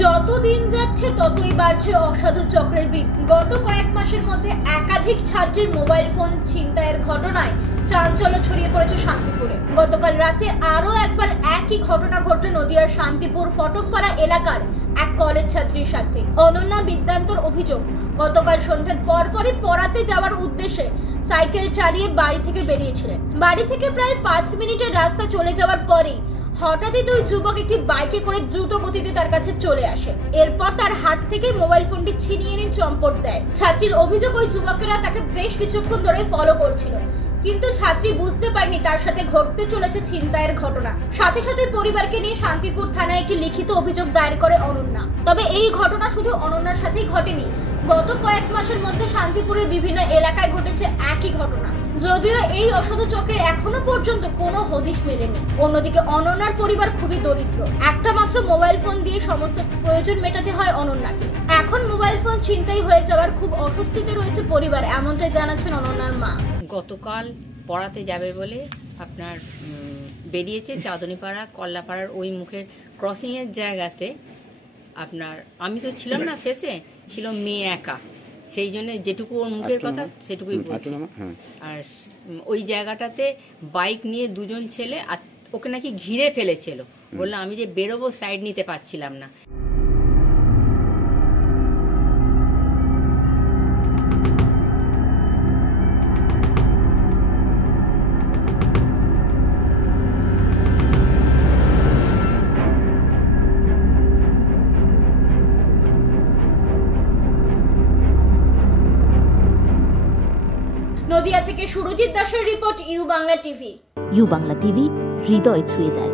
যত দিন যাচ্ছে ততই বাড়ছে অসাধু চক্রের ভিড়। গত কয়েক মাসের মধ্যে একাধিক ছাত্রীর মোবাইল ফোন ছিনতাইয়ের ঘটনায় চাঞ্চল্য ছড়িয়ে পড়েছে শান্তিপুরে। গতকাল রাতে আরও একবার একই ঘটনা ঘটল নদিয়ার শান্তিপুর ফটকপাড়া এলাকার এক কলেজ ছাত্রীর সাথে। অনন্যা বিদ্যান্তর অভিযোগ, গতকাল সন্ধ্যার পরপরই পড়াতে যাওয়ার উদ্দেশ্যে সাইকেল চালিয়ে বাড়ি থেকে বেরিয়েছিলেন। বাড়ি থেকে প্রায় 5 মিনিটের রাস্তা চলে যাওয়ার পরেই হঠাৎই দুই যুবক একটি বাইকে করে দ্রুত গতিতে তার কাছে চলে আসে। এরপর তার হাত থেকে মোবাইল ফোনটি ছিনিয়ে নিয়ে চম্পট দেয়। ছাত্রীর অভিযোগ, ওই যুবকেরা তাকে বেশ কিছুক্ষণ ধরে ফলো করছিল, কিন্তু ছাত্রী বুঝতে পারেনি তার সাথে ঘটতে চলেছে ছিনতাইয়ের ঘটনা। সাথে সাথে পরিবারকে নিয়ে শান্তিপুর থানায় একটি লিখিত অভিযোগ দায়ের করে অনন্যা। তবে এই ঘটনা শুধু অনন্যার সাথেই ঘটেনি, গত কয়েক মাসের মধ্যে শান্তিপুরের বিভিন্ন এলাকায় ঘটেছে একই ঘটনা। যদিও এই অসাধু চক্রের এখনো পর্যন্ত কোনো হদিশ মেলেনি। অন্যদিকে অনন্যার পরিবার খুবই দরিদ্র, একটা মাত্র মোবাইল ফোন দিয়ে সমস্ত প্রয়োজন মেটাতে হয় অনন্যাকে। এখন মোবাইল ফোন ছিনতাই হয়ে যাওয়ার খুব অস্বস্তিতে রয়েছে পরিবার, এমনটাই জানাচ্ছেন অনন্যার মা। গতকাল পড়াতে যাবে বলে আপনার বেরিয়েছে চাঁদনীপাড়া কল্লাপাড়ার ওই মুখের ক্রসিংয়ের জায়গাতে। আপনার আমি তো ছিলাম না, ফেসে ছিল মেয়ে একা, সেই জন্য যেটুকু ওর মুখের কথা সেটুকুই বলছি। আর ওই জায়গাটাতে বাইক নিয়ে দুজন ছেলে, আর ওকে নাকি ঘিরে ফেলেছিল। বললাম আমি যে বেরোবো, সাইড নিতে পারছিলাম না। নদিয়া থেকে সুরজিৎ দাসের report, U Bangla TV. U Bangla TV হৃদয় ছুঁয়ে যায়।